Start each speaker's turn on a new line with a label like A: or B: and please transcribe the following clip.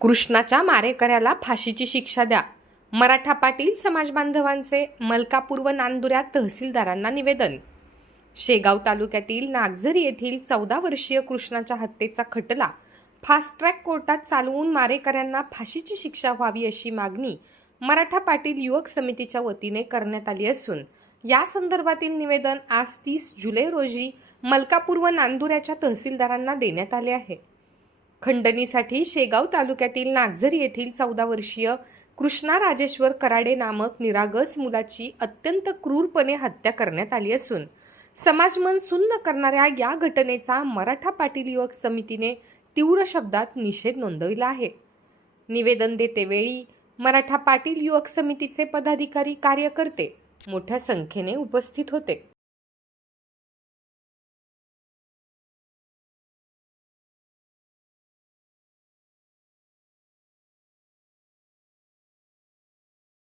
A: कृष्णाच्या मारेकऱ्याला फाशीची शिक्षा द्या. मराठा पाटील समाज बांधवांचे मलकापूर व नांदुऱ्या तहसीलदारांना निवेदन. शेगाव तालुक्यातील नागझरी येथील चौदा वर्षीय कृष्णाच्या हत्येचा खटला. फास्ट ट्रॅक कोर्टात चालवून मारेकऱ्यांना फाशीची शिक्षा व्हावी अशी मागणी मराठा पाटील युवक समितीच्या वतीने करण्यात आली असून या संदर्भातील निवेदन आज तीस जुलै रोजी मलकापूर व नांदुऱ्याच्या तहसीलदारांना देण्यात आले आहे. खंडणीसाठी शेगाव तालुक्यातील नागझर येथील चौदा वर्षीय कृष्णा राजेश्वर कराडे नामक निरागस मुलाची अत्यंत क्रूरपणे हत्या करण्यात आली असून समाजमन सुन्न करणाऱ्या या घटनेचा मराठा पाटील युवक समितीने तीव्र शब्दात निषेध नोंदविला आहे. निवेदन देतेवेळी मराठा पाटील युवक समितीचे पदाधिकारी कार्यकर्ते मोठ्या संख्येने उपस्थित होते.